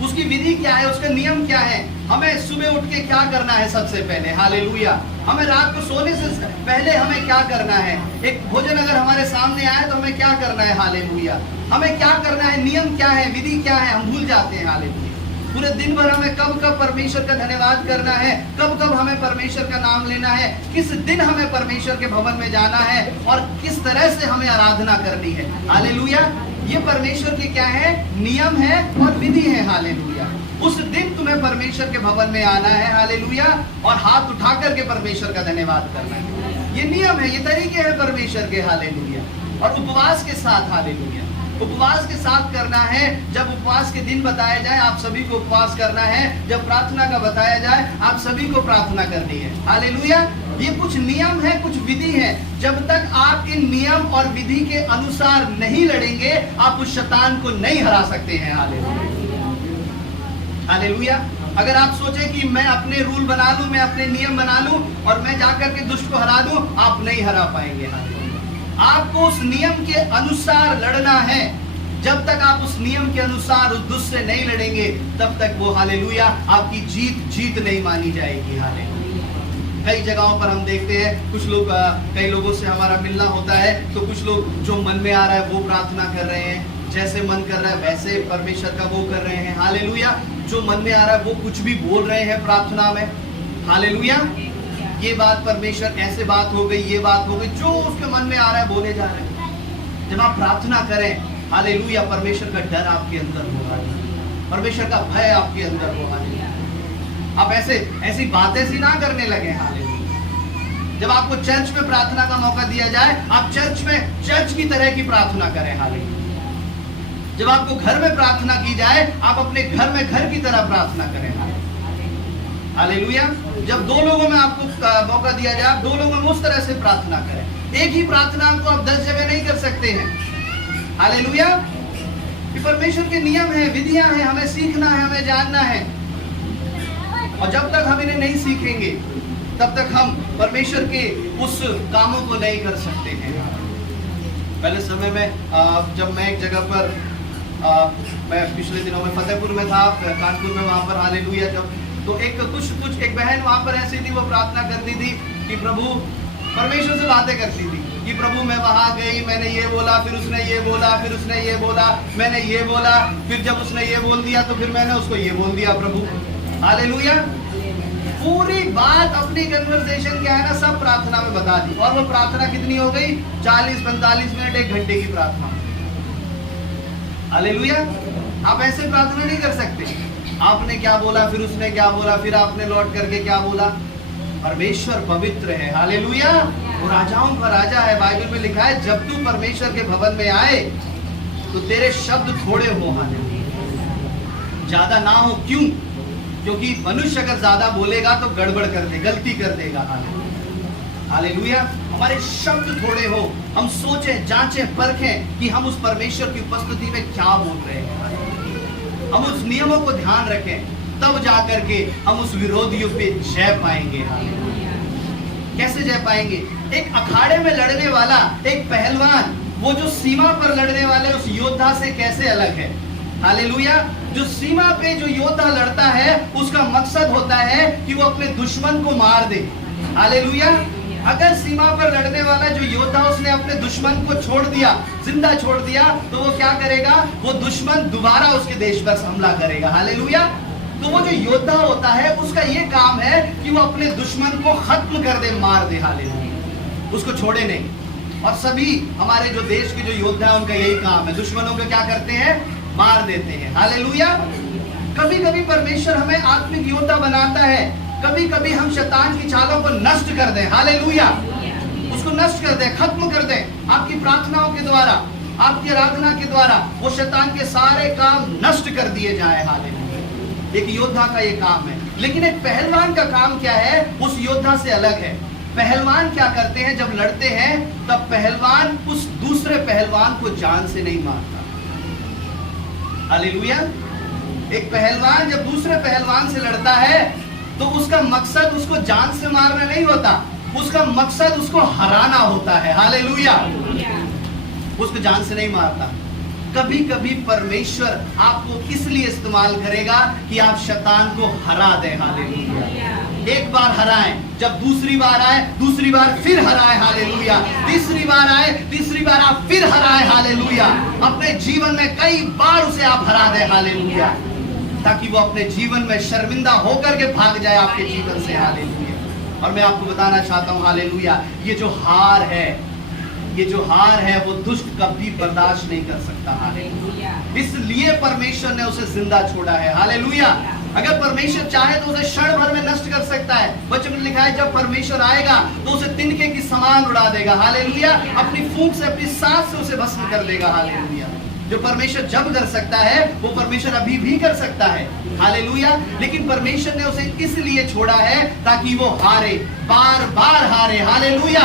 उसकी विधि क्या है, उसका नियम क्या है, हमें सुबह उठ के क्या करना है सबसे पहले। हालेलुया। हमें रात को सोने से पहले हमें क्या करना है, एक भोजन अगर हमारे सामने आए तो हमें क्या करना है। हालेलुया। हमें क्या करना है, नियम क्या है, विधि क्या है, हम भूल जाते हैं। हालेलुया। पूरे दिन भर हमें कब कब परमेश्वर का धन्यवाद करना है, कब कब हमें परमेश्वर का नाम लेना है, किस दिन हमें परमेश्वर के भवन में जाना है और किस तरह से हमें आराधना करनी है। हालेलुया। ये परमेश्वर के क्या है? नियम है और विधि है। हालेलुया। उस दिन तुम्हें परमेश्वर के भवन में आना है, हालेलुया, और हाथ उठा करके परमेश्वर का धन्यवाद करना है। ये नियम है, ये तरीके हैं परमेश्वर के, हालेलुया। और उपवास के साथ, हालेलुया, उपवास के साथ करना है। जब उपवास के दिन बताया जाए, आप सभी को उपवास करना है। जब प्रार्थना का बताया जाए, आप सभी को प्रार्थना करनी है, हालेलुया। ये कुछ नियम है, कुछ विधि है। जब तक आप इन नियम और विधि के अनुसार नहीं लड़ेंगे, आप उस शैतान को नहीं हरा सकते हैं, हालेलुया, हालेलुया। अगर आप सोचें कि मैं अपने रूल बना लूं, मैं अपने नियम बना लूं और मैं जाकर के दुष्ट को हरा दूं, आप नहीं हरा पाएंगे, हालेलुया। आपको उस नियम के अनुसार लड़ना है। जब तक आप उस नियम के अनुसार उस दुष्ट से नहीं लड़ेंगे, तब तक वो, हालेलुया, आपकी जीत नहीं मानी जाएगी, हालेलुया। कई जगहों पर हम देखते हैं, कुछ लोग, कई लोगों से हमारा मिलना होता है, तो कुछ लोग जो मन में आ रहा है वो प्रार्थना कर रहे हैं, जैसे मन कर रहा है वैसे परमेश्वर का वो कर रहे हैं, हालेलुया। जो मन में आ रहा है वो कुछ भी बोल रहे हैं प्रार्थना में, हालेलुया। ये बात परमेश्वर, ऐसे बात हो गई, ये बात हो गई, जो उसके मन में आ रहा है बोले जा रहे हैं। जब आप प्रार्थना करें, हालेलुया, परमेश्वर का डर आपके अंदर होगा, परमेश्वर का भय आपके अंदर होगा। आप ऐसी बातें सी ना करने लगे, हालेलुया। जब आपको चर्च में प्रार्थना का मौका दिया जाए, आप चर्च की तरह की प्रार्थना करें, हालेलुया। जब आपको घर में प्रार्थना की जाए, आप अपने घर में घर की तरह प्रार्थना करें, हालेलुया। जब दो लोगों में आपको मौका दिया जाए, आप दो लोगों में उस तरह से प्रार्थना करें। एक ही प्रार्थना को आप 10 जगह नहीं कर सकते हैं, हालेलुया। ये परमेश्वर के नियम है, विधियां हैं, हमें सीखना है, हमें जानना है। और जब तक हम इन्हें नहीं सीखेंगे, तब तक हम परमेश्वर के उस कामों को नहीं कर सकते हैं। पहले समय में जब मैं एक जगह पर, मैं पिछले दिनों में फतेहपुर में था, कानपुर में, वहां पर, हालेलुया, जब तो एक बहन वहां पर ऐसी थी, वो प्रार्थना करती थी कि प्रभु, परमेश्वर से बातें करती थी कि प्रभु मैं वहां गई, मैंने ये बोला, फिर उसने ये बोला, फिर उसने ये बोला, मैंने ये बोला, फिर जब उसने ये बोल दिया तो फिर मैंने उसको ये बोल दिया, प्रभु, हालेलुया। पूरी बात, अपनी कन्वर्सेशन क्या है ना, सब प्रार्थना में बता दी। और वो प्रार्थना कितनी हो गई? 40-45 मिनट, 1 घंटे की प्रार्थना, हालेलुया। आप ऐसे प्रार्थना नहीं कर सकते। आपने क्या बोला, फिर उसने क्या बोला, फिर आपने लौट करके क्या बोला। परमेश्वर पवित्र है, हालेलुया, वो राजाओं का राजा है। बाइबल में लिखा है, जब तू परमेश्वर के भवन में आए तो तेरे शब्द थोड़े हो, हालेलुया, ज्यादा ना हो। क्यों? क्योंकि मनुष्य अगर ज्यादा बोलेगा तो गड़बड़ कर दे, गलती कर देगा, हालेलुया। हमारे शब्द थोड़े हो, हम सोचें, जांचें, परखें कि हम उस परमेश्वर की उपस्थिति में क्या बोल रहे हैं, हम उस नियमों को ध्यान रखें, तब जाकर के हम उस विरोधियों पे जय पाएंगे। कैसे जय पाएंगे? एक अखाड़े में लड़ने वाला एक पहलवान, वो जो सीमा पर लड़ने वाले उस योद्धा से कैसे अलग है, हालेलुया। जो सीमा पे जो योद्धा लड़ता है, उसका मकसद होता है कि वो अपने दुश्मन को मार दे, हालेलुया। अगर सीमा पर लड़ने वाला जो योद्धा, उसने अपने दुश्मन को छोड़ दिया, जिंदा छोड़ दिया, तो वो क्या करेगा? वो दुश्मन दोबारा उसके देश पर हमला करेगा, हालेलुया। तो वो जो योद्धा होता है, उसका ये काम है कि वो अपने दुश्मन को खत्म कर दे, मार दे, हालेलुया, उसको छोड़े नहीं। और सभी हमारे जो देश के जो योद्धा है, उनका यही काम है, दुश्मनों को क्या करते हैं? मार देते हैं, हालेलुया। कभी कभी परमेश्वर हमें आत्मिक योद्धा बनाता है, कभी कभी हम शैतान की चालों को नष्ट कर दें, हालेलुया, उसको नष्ट कर दें, खत्म कर दें। आपकी प्रार्थनाओं के द्वारा, आपकी आराधना के द्वारा वो शैतान के सारे काम नष्ट कर दिए जाए, हालेलुया। एक योद्धा का ये काम है। लेकिन एक पहलवान का काम क्या है? उस योद्धा से अलग है। पहलवान क्या करते हैं? जब लड़ते हैं तब पहलवान उस दूसरे पहलवान को जान से नहीं मारता, हालेलुया। एक पहलवान जब दूसरे पहलवान से लड़ता है तो उसका मकसद उसको जान से मारना नहीं होता, उसका मकसद उसको हराना होता है, हालेलुया। उसको जान से नहीं मारता। कभी कभी परमेश्वर आपको इसलिए इस्तेमाल करेगा कि आप शैतान को हरा दें, हालेलुया। एक बार हराएं, जब दूसरी बार आए, दूसरी बार फिर हराएं, हालेलुया। तीसरी बार आए, तीसरी बार आप फिर हराएं, हालेलुया। अपने जीवन में कई बार उसे आप हरा दें, हालेलुया, ताकि वो अपने जीवन में शर्मिंदा होकर के भाग जाए आपके जीवन से, हालेलुया। और मैं आपको बताना चाहता हूँ, हालेलुया, ये जो हार है, ये जो हार है वो दुष्ट कभी बर्दाश्त नहीं कर सकता। हालेलुया। इसलिए परमेश्वर ने उसे जिंदा छोड़ा है। हालेलुया। अगर परमेश्वर चाहे तो उसे क्षण भर में नष्ट कर सकता है। वचन में लिखा है जब परमेश्वर आएगा तो उसे तिनके की समान उड़ा देगा। हालेलुया। अपनी फूंक से, अपनी सांस से उसे भस्म कर देगा। हालेलुया। जो परमेश्वर जब कर सकता है वो परमेश्वर अभी भी कर सकता है। हालेलुया। लेकिन परमेश्वर ने उसे इसलिए छोड़ा है ताकि वो हारे, बार बार हारे। हालेलुया।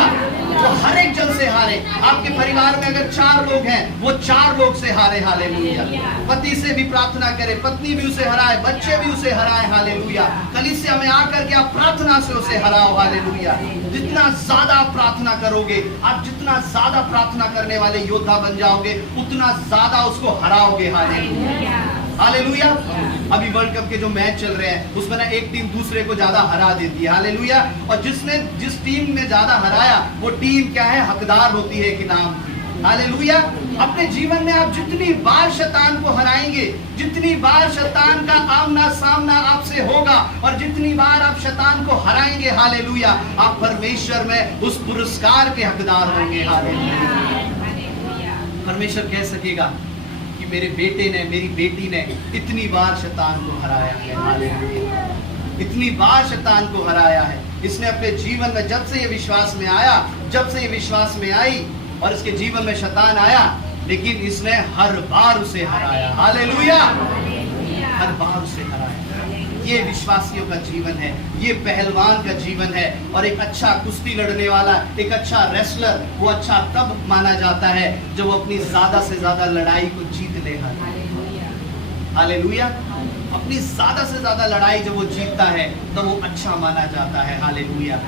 वो हर एक जन से हारे। आपके परिवार में अगर 4 लोग हैं, वो 4 लोग से हारे। हालेलुया। पति से भी प्रार्थना करे, पत्नी भी उसे हराए, बच्चे भी उसे हराए। हालेलुया। कलीसिया में आकर के आप प्रार्थना से उसे हराओ। हालेलुया। जितना ज्यादा आप प्रार्थना करोगे, आप जितना ज्यादा प्रार्थना करने वाले योद्धा बन जाओगे, उतना ज्यादा उसको हराओगे। हालेलुया। हालेलुया। अभी वर्ल्ड कप के जो मैच चल रहे हैं उसमें ना एक टीम दूसरे को ज्यादा हरा देती है। हालेलुया। और जिस टीम ने ज्यादा हराया वो टीम क्या है, हकदार होती है कि नाम की। हालेलुया। अपने जीवन में आप जितनी बार शैतान को हराएंगे, जितनी बार शैतान का आमना सामना आपसे होगा और जितनी बार आप शैतान को हराएंगे, हालेलुया, आप परमेश्वर में उस पुरस्कार के हकदार होंगे। हालेलुया। परमेश्वर कह सकेगा कि मेरे बेटे ने, मेरी बेटी ने इतनी बार शैतान को हराया है। हालेलुया। इतनी बार शैतान को हराया है। इसने अपने जीवन में जब से ये विश्वास में आया, जब से ये विश्वास में आई और इसके जीवन में शैतान आया, लेकिन इसने हर बार उसे हराया। हालेलुया। हर बार उसे हराया। ये विश्वासियों का जीवन है, ये पहलवान का जीवन है। और एक अच्छा कुश्ती लड़ने वाला, एक अच्छा रेसलर, वो अच्छा तब माना जाता है जब वो अपनी ज्यादा से ज्यादा लड़ाई को जीत ले। हालेलुया। अपनी ज्यादा से ज्यादा लड़ाई जब वो जीतता है तो वो अच्छा माना जाता है। हालेलुया।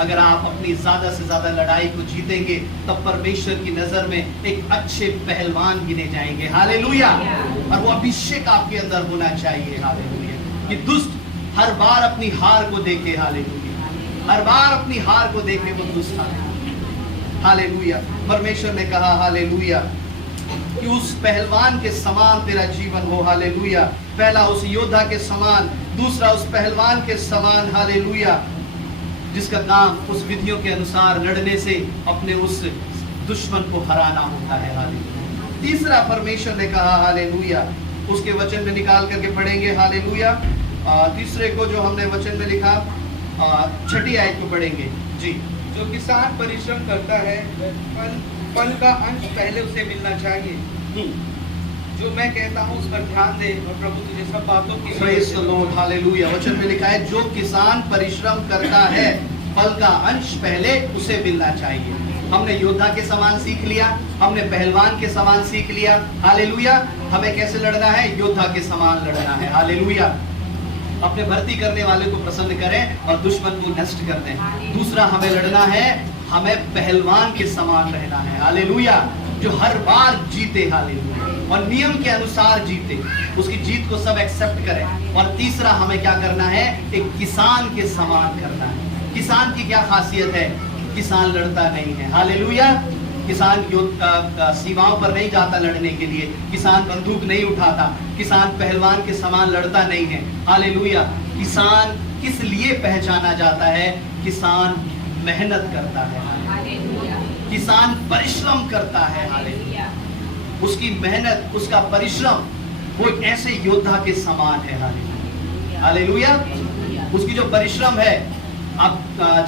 अगर आप अपनी ज्यादा से ज्यादा लड़ाई को जीतेंगे तब परमेश्वर की नजर में एक अच्छे पहलवान गिने जाएंगे। हालेलुया। और वो अभिषेक आपके अंदर होना चाहिए। हालेलुया। कि दुष्ट हर बार अपनी हार को देखे। हालेलुया। हर बार अपनी हार को देखे वो दुष्ट। हालेलुया। परमेश्वर ने कहा हालेलुया कि उस पहलवान के समान तेरा जीवन हो। हालेलुया। पहला उस योद्धा के समान, दूसरा उस पहलवान के समान। हालेलुया। जिसका काम उस विधियों के अनुसार लड़ने से अपने उस दुश्मन को हराना होता है। हालेलुया। तीसरा परमेश्वर ने कहा हालेलुया, उसके वचन में निकाल करके पढ़ेंगे। हालेलुया। तीसरे को जो हमने वचन में लिखा, 6ठी आयत को पढ़ेंगे जी। जो किसान परिश्रम करता है फल का अंश पहले उसे मिलना चाहिए। जो मैं कहता हूँ उस पर ध्यान दे और प्रभु तुझे सब बातों की प्रेज़ द लॉर्ड। हालेलुया। वचन में लिखा है जो किसान परिश्रम करता है फल का अंश पहले उसे मिलना चाहिए। हमने योद्धा के समान सीख लिया, हमने पहलवान के समान सीख लिया। हालेलुया। हमें कैसे लड़ना है? योद्धा के समान लड़ना है। हालेलुया। अपने भर्ती करने वाले को प्रसन्न करें और दुश्मन को नष्ट कर दें। दूसरा हमें लड़ना है, हमें पहलवान के समान रहना है। हालेलुया। जो हर बार जीते। हालेलुया। और नियम के अनुसार जीते, उसकी जीत को सब एक्सेप्ट करें। और तीसरा हमें क्या करना है? एक किसान के समान करना है। किसान की क्या खासियत है? किसान लड़ता नहीं है। हालेलुया। किसान सीमाओं पर नहीं जाता लड़ने के लिए, किसान बंदूक नहीं उठाता, किसान पहलवान के समान लड़ता नहीं है। हालेलुया। किसान किस लिए पहचाना जाता है? किसान मेहनत करता है। हालेलुया। किसान परिश्रम करता है। हालेलुया। उसकी मेहनत, उसका परिश्रम वो एक ऐसे योद्धा के समान है। हालेलुया। हालेलुया। उसकी जो परिश्रम है, आप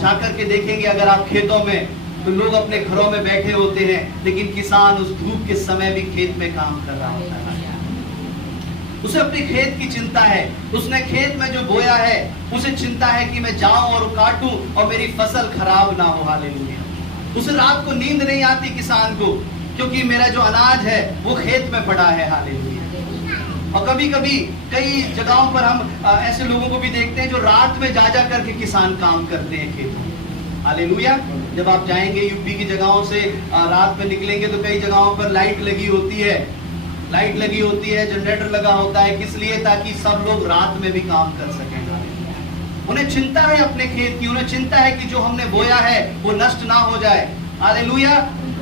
जाकर के देखेंगे अगर आप खेतों में, तो लोग अपने घरों में बैठे होते हैं, लेकिन किसान उस धूप के समय भी खेत में काम कर रहा होता है। उसे अपने खेत की चिंता है। उसने खेत में जो बोया है उसे चिंता है कि मैं जाऊं और काटूं और मेरी फसल खराब ना हो। हालेलुया। उसे रात को नींद नहीं आती किसान को, क्योंकि मेरा जो अनाज है वो खेत में पड़ा है। हालेलुया। और कभी कभी कई जगहों पर हम ऐसे लोगों को भी देखते हैं जो रात में जा जा करके किसान काम करते हैं खेतों में। हालेलुया। जब आप जाएंगे यूपी की जगहों से रात में निकलेंगे तो कई जगहों पर लाइट लगी होती है, लाइट लगी होती है, जनरेटर लगा होता है। किस लिए? ताकि सब लोग रात में भी काम कर सकें। उन्हें चिंता है अपने खेत की, उन्हें चिंता है कि जो हमने बोया है वो नष्ट ना हो जाए। हालेलुया।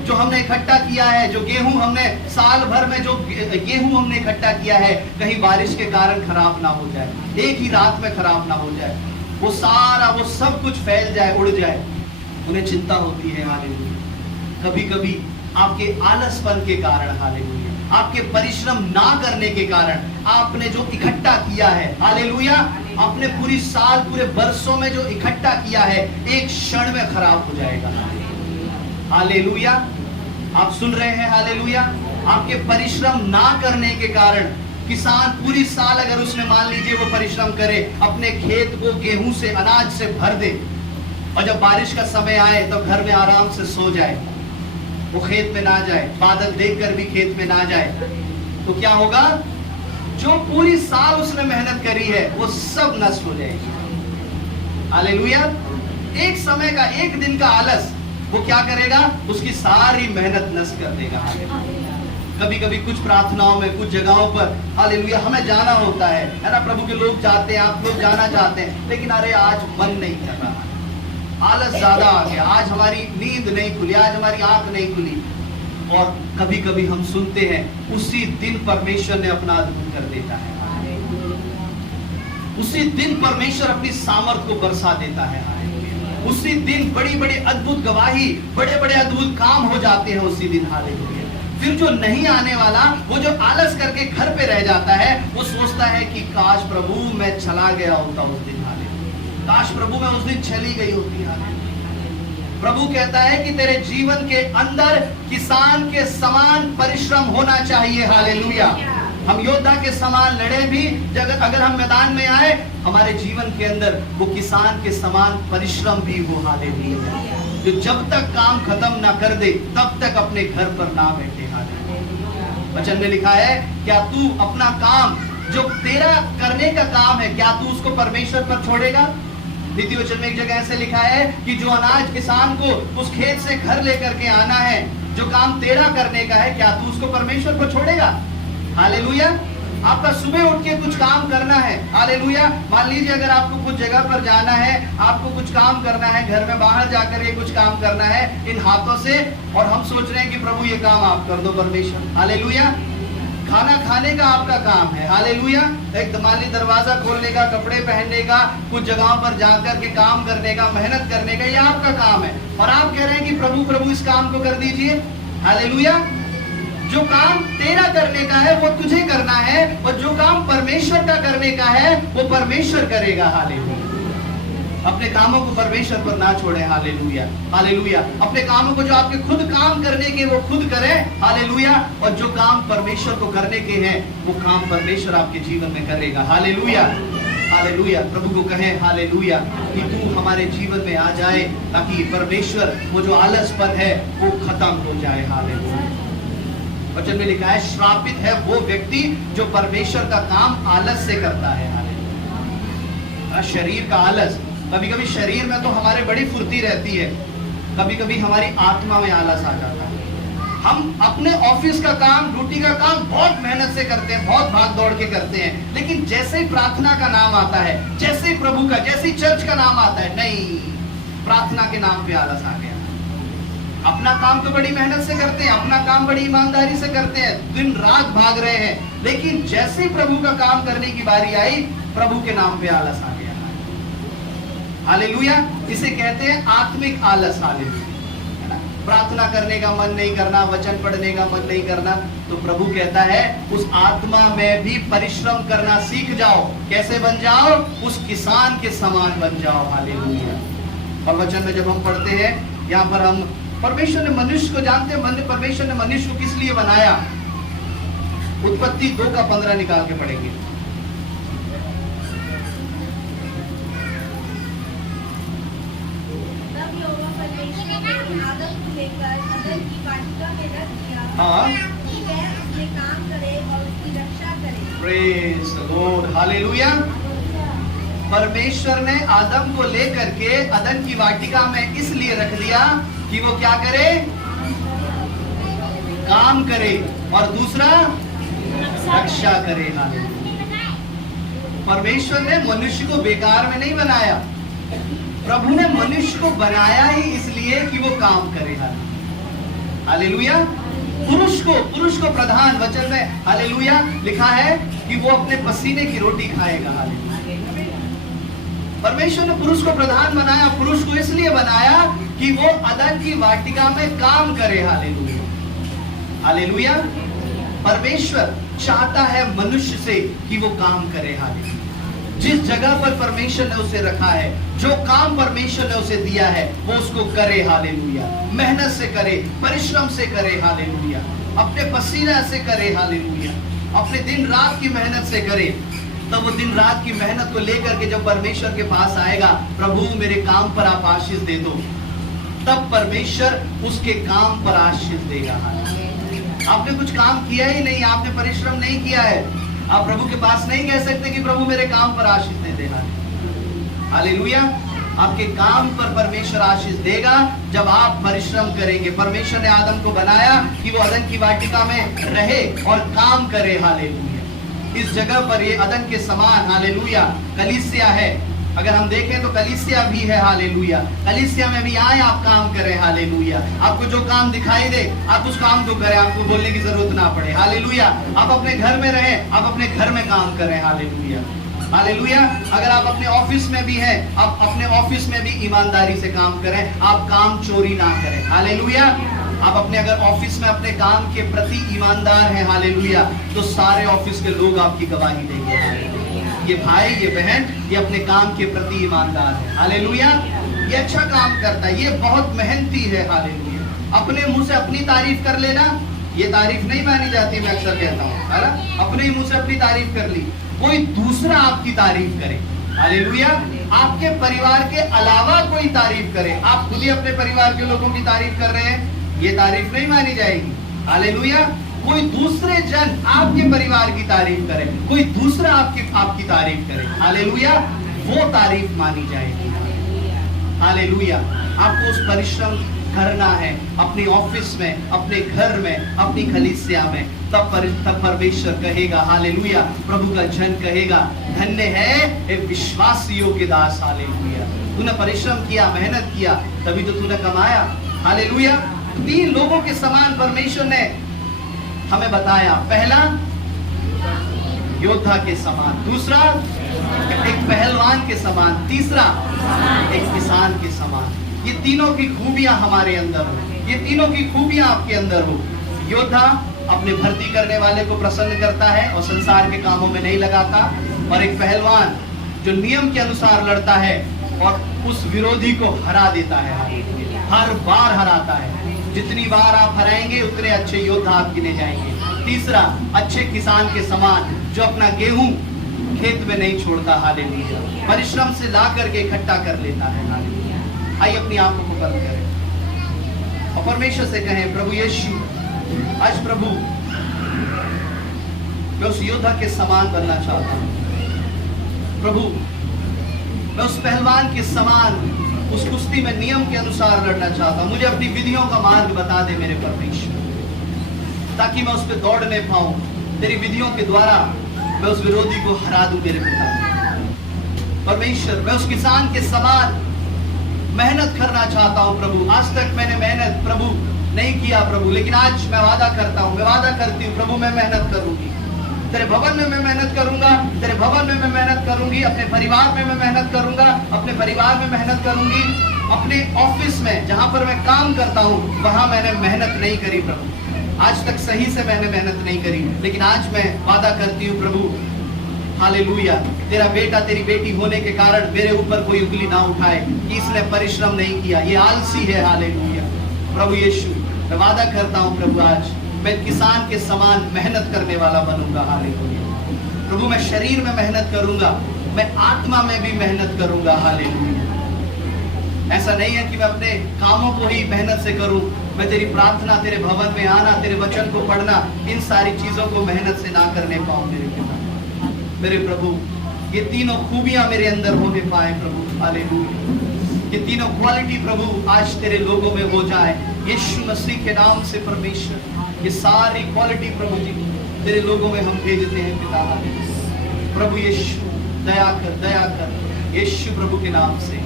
जो हमने इकट्ठा किया है, जो गेहूं हमने साल भर में जो गेहूं हमने इकट्ठा किया है, कहीं बारिश के कारण खराब ना हो जाए, एक ही रात में खराब ना हो जाए, वो सारा वो सब कुछ फैल जाए, उड़ जाए। उन्हें चिंता होती है। हालेलुया। कभी कभी आपके आलसपन के कारण, हालेलुया, आपके परिश्रम ना करने के कारण आपने जो इकट्ठा किया है, हालेलुया, आपने पूरी साल पूरे बरसों में जो इकट्ठा किया है एक क्षण में खराब हो जाएगा। हालेलुया, आप सुन रहे हैं? हालेलुया, आपके परिश्रम ना करने के कारण किसान पूरी साल अगर उसने मान लीजिए वो परिश्रम करे, अपने खेत को गेहूं से अनाज से भर दे और जब बारिश का समय आए तो घर में आराम से सो जाए, वो खेत में ना जाए, बादल देखकर भी खेत में ना जाए, तो क्या होगा? जो पूरी साल उसने मेहनत करी है वो सब नष्ट हो जाएगी। हालेलुया, एक समय का, एक दिन का आलस वो क्या करेगा? उसकी सारी मेहनत नष्ट कर देगा। कभी कभी कुछ प्रार्थनाओं में, कुछ जगहों पर, हालेलुया, हमें जाना होता है ना, प्रभु के लोग जाते हैं, आप लोग जाना चाहते हैं, लेकिन अरे आज मन नहीं कर रहा, आलस ज्यादा आ गया, आज हमारी नींद नहीं खुली, आज हमारी आंख नहीं खुली। और कभी कभी हम सुनते हैं उसी दिन परमेश्वर ने अपना अद्भुत कर देता है, उसी दिन परमेश्वर अपनी सामर्थ को बरसा देता है, उसी दिन बड़ी बड़ी अद्भुत गवाही, बड़े बड़े अद्भुत काम हो जाते हैं उसी दिन। हालेलुया। फिर जो नहीं आने वाला, वो जो आलस करके घर पे रह जाता है, वो सोचता है कि काश प्रभु मैं चला गया होता उस दिन, हालेलुया, काश प्रभु मैं उस दिन चली गई होती। हालेलुया। प्रभु कहता है कि तेरे जीवन के अंदर किसान के समान परिश्रम होना चाहिए। हालेलुया। हम योद्धा के समान लड़े भी, अगर हम मैदान में आए, हमारे जीवन के अंदर वो किसान के समान परिश्रम भी हो। हालेलुया। जो जब तक काम खत्म ना कर दे तब तक अपने घर पर ना बैठे। हालेलुया। वचन में लिखा है, क्या तू अपना काम जो तेरा करने का काम है, क्या तू उसको परमेश्वर पर छोड़ेगा? नीति वचन में एक जगह ऐसे लिखा है कि जो अनाज किसान को उस खेत से घर लेकर के आना है, जो काम तेरा करने का है, क्या तू उसको परमेश्वर पर छोड़ेगा? हालेलुया। आपका सुबह उठ के कुछ काम करना है, हालेलुया, मान लीजिए अगर आपको कुछ जगह पर जाना है, आपको कुछ काम करना है, घर में बाहर जाकर ये कुछ काम करना है इन हाथों से, और हम सोच रहे हैं कि प्रभु ये काम आप कर दो परमेश्वर। हालेलुया। खाना खाने का आपका काम है, हालेलुया, एक माली दरवाजा खोलने का, कपड़े पहनने का, कुछ जगहों पर जाकर के काम करने का, मेहनत करने का, ये आपका काम है, और आप कह रहे हैं कि प्रभु प्रभु इस काम को कर दीजिए। हालेलुया। जो काम तेरा करने का है वो तुझे करना है, और जो काम परमेश्वर का करने का है वो परमेश्वर करेगा। हालेलुया। अपने कामों को परमेश्वर पर ना छोड़े। हालेलुया। हालेलुया। अपने कामों को जो आपके खुद काम करने के वो खुद करें। हालेलुया। और जो काम परमेश्वर को करने के हैं वो काम परमेश्वर आपके जीवन में करेगा। हालेलुया। हालेलुया। प्रभु को कहें हालेलुया कि तू हमारे जीवन में आ जाए, ताकि परमेश्वर वो जो आलसपन है वो खत्म हो जाए। हालेलुया। वचन में लिखा है, श्रापित है वो व्यक्ति जो परमेश्वर का काम आलस से करता है। हालेलुया। शरीर का आलस, कभी कभी शरीर में तो हमारे बड़ी फुर्ती रहती है, कभी कभी हमारी आत्मा में आलस आ जाता है। हम अपने ऑफिस का काम, ड्यूटी का काम बहुत मेहनत से करते हैं, बहुत भाग दौड़ के करते हैं, लेकिन जैसे ही प्रार्थना का नाम आता है, जैसे ही प्रभु का, जैसे ही चर्च का नाम आता है, नहीं, प्रार्थना के नाम पे आलस आ गया। अपना काम तो बड़ी मेहनत से करते हैं, अपना काम बड़ी ईमानदारी से करते हैं, दिन रात भाग रहे हैं, लेकिन जैसे ही प्रभु का काम करने की बारी आई, प्रभु के नाम पे आलस आ गया। हालेलुया। इसे कहते हैं आत्मिक आलस। हालेलुया। प्रार्थना करने का मन नहीं करना, वचन पढ़ने का मन नहीं करना, तो प्रभु कहता है उस आत्मा में भी परिश्रम करना सीख जाओ। कैसे बन जाओ? उस किसान के समान बन जाओ। हालेलुया। और वचन में जब हम पढ़ते हैं, यहाँ पर हम परमेश्वर ने मनुष्य को जानते हैं, परमेश्वर ने मनुष्य को किस लिए बनाया। उत्पत्ति 2:15 निकाल के पढ़ेंगे। हाँ, काम करे और उसकी रक्षा करे। Praise the Lord. हालेलुया। परमेश्वर ने आदम को लेकर के अदन की वाटिका में इसलिए रख दिया कि वो क्या करे? काम करे, और दूसरा रक्षा करे। हालेलुया। परमेश्वर ने मनुष्य को बेकार में नहीं बनाया, प्रभु ने मनुष्य को बनाया ही इसलिए कि वो काम करे। हालेलुया। पुरुष को प्रधान, वचन में हालेलुया लिखा है कि वो अपने पसीने की रोटी खाएगा। हालेलुया। परमेश्वर ने पुरुष को प्रधान बनाया, पुरुष को इसलिए बनाया कि वो अदन की वाटिका में काम करे। Hallelujah, hallelujah. परमेश्वर चाहता है मनुष्य से कि वो काम करे। हालेलुया। जिस जगह पर परमेश्वर ने उसे रखा है, जो काम परमेश्वर ने उसे दिया है, वो उसको करे। हालेलुया। मेहनत से करे, परिश्रम से करे। हालेलुया। अपने पसीना से करे। हालेलुया। अपने दिन रात की मेहनत से करे। तब वो दिन रात की मेहनत को लेकर के जब परमेश्वर के पास आएगा, प्रभु मेरे काम पर आप आशीष दे दो, तब परमेश्वर उसके काम पर आशीष देगा। आपने कुछ काम किया ही नहीं, आपने परिश्रम नहीं किया है, आप प्रभु के पास नहीं कह सकते कि प्रभु मेरे काम पर आशीष दे देना। हालेलुया। आपके काम पर परमेश्वर आशीष देगा जब आप परिश्रम करेंगे। परमेश्वर ने आदम को बनाया कि वो अदन की वाटिका में रहे और काम करे। हालेलुया। इस जगह पर ये अदन के समान, हालेलुया, कलीसिया है। अगर हम देखें तो कलीसिया भी है। हालेलुया। कलीसिया में भी आए, आप काम करें। हालेलुया। आपको जो काम दिखाई दे आप उस काम को करें, आपको बोलने की जरूरत ना पड़े। हालेलुया। आप अपने घर में रहें, आप अपने घर में काम करें। Hallelujah, hallelujah. अगर आप अपने ऑफिस में भी हैं, आप अपने ऑफिस में भी ईमानदारी से काम करें, आप काम चोरी ना करें। हालेलुया। आप अपने अगर ऑफिस में अपने काम के प्रति ईमानदार हैं, हालेलुया, तो सारे ऑफिस के लोग आपकी गवाही देंगे। ये भाई, ये बहन, ये अपने काम के प्रति ईमानदार है। हालेलुया। ये अच्छा काम करता है, ये बहुत मेहनती है। हालेलुया। अपने मुंह से अपनी तारीफ कर लेना, ये तारीफ नहीं मानी जाती। मैं अक्सर कहता हूँ, है ना, अपने ही मुंह से अपनी तारीफ कर ली, कोई दूसरा आपकी तारीफ करे। हालेलुया। आपके परिवार के अलावा कोई तारीफ करे, आप खुद ही अपने परिवार के लोगों की तारीफ कर रहे हैं, ये तारीफ नहीं मानी जाएगी। हालेलुया। कोई दूसरे जन आपके परिवार की तारीफ करे, कोई दूसरा आपकी तारीफ करे, हालेलुया, वो तारीफ मानी जाएगी। हालेलुया। आपको उस परिश्रम करना है अपने ऑफिस में, अपने घर में, अपनी कलीसिया में, तब परमेश्वर कहेगा। हालेलुया। प्रभु का जन कहेगा, धन्य है ए विश्वासियों के दास। हालेलुया। तूने परिश्रम किया, मेहनत किया, तभी तो तूने कमाया। हालेलुया। 3 लोगों के समान परमेश्वर ने हमें बताया। पहला, योद्धा के समान, दूसरा एक पहलवान के समान, तीसरा एक किसान के समान। ये तीनों की खूबियां हमारे अंदर हो, ये तीनों की खूबियां आपके अंदर हो। योद्धा अपने भर्ती करने वाले को प्रसन्न करता है और संसार के कामों में नहीं लगाता, और एक पहलवान जो नियम के अनुसार लड़ता है और उस विरोधी को हरा देता है, हर बार हराता है। जितनी बार आप हराएंगे उतने अच्छे योद्धा आप गिने जाएंगे। तीसरा, अच्छे किसान के समान जो अपना गेहूं खेत में नहीं छोड़ता। हालेलुया। परिश्रम से ला करके इकट्ठा कर लेता है। हालेलुया। आइए अपनी आंखों को बंद करें और परमेश्वर से कहें, प्रभु यीशु, आज प्रभु मैं उस योद्धा के समान बनना चाहता हूं। प्रभु मैं उस पहलवान के समान उस कुश्ती में नियम के अनुसार लड़ना चाहता हूं। मुझे अपनी विधियों का मार्ग बता दे मेरे परमेश्वर, ताकि मैं उस पर दौड़ने पाऊं। तेरी विधियों के द्वारा मैं उस विरोधी को हरा दूं मेरे पिता। परमेश्वर मैं उस किसान के समान मेहनत करना चाहता हूं। प्रभु आज तक मैंने मेहनत प्रभु नहीं किया प्रभु, लेकिन आज मैं वादा करता हूं, मैं वादा करती हूं प्रभु, मैं मेहनत करूंगी। तेरे भवन में मैं मेहनत करूंगा, तेरे भवन में मैं मेहनत करूंगी, अपने परिवार में मैं मेहनत करूंगा, अपने परिवार में मेहनत करूंगी, अपने ऑफिस में जहां पर मैं काम करता हूं वहां मैंने मेहनत नहीं करी प्रभु, आज तक सही से मैंने मेहनत नहीं करी, लेकिन आज मैं वादा करती हूँ प्रभु, हालेलुया, तेरा बेटा तेरी बेटी होने के कारण मेरे ऊपर कोई उंगली ना उठाए कि इसने परिश्रम नहीं किया, ये आलसी है। हालेलुया। प्रभु यीशु मैं वादा करता हूँ प्रभु, आज मैं किसान के समान मेहनत करने वाला बनूंगा। हालेलुया। प्रभु मैं शरीर में मेहनत करूंगा, मैं आत्मा में भी मेहनत करूंगा। हालेलुया। ऐसा नहीं है कि मैं अपने कामों को ही मेहनत से करूं, मैं तेरी प्रार्थना, तेरे भवन में आना, तेरे वचन को पढ़ना, इन सारी चीजों को मेहनत से ना करने पाऊं मेरे पिता। मेरे प्रभु ये तीनों खूबियां मेरे अंदर होने पाए प्रभु। हालेलुया। ये तीनों क्वालिटी प्रभु आज तेरे लोगों में हो जाए यीशु मसीह के नाम से। परमेश्वर ये सारी क्वालिटी प्रभु जी तेरे लोगों में हम भेजते हैं पिता। प्रभु यीशु दया कर यीशु प्रभु के नाम से।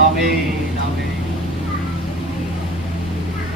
आमीन आमीन।